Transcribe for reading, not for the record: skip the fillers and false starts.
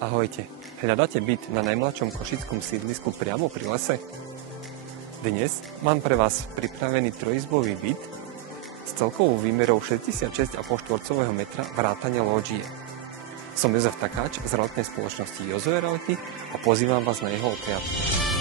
Ahojte, hľadáte byt na najmladšom košickom sídlisku priamo pri lese? Dnes mám pre vás pripravený trojizbový byt s celkovou výmerou 66,5 štvorcového metra vrátane lóžie. Som Jozef Takáč z realitnej spoločnosti Jozue Realty a pozývam vás na jeho obhliadku.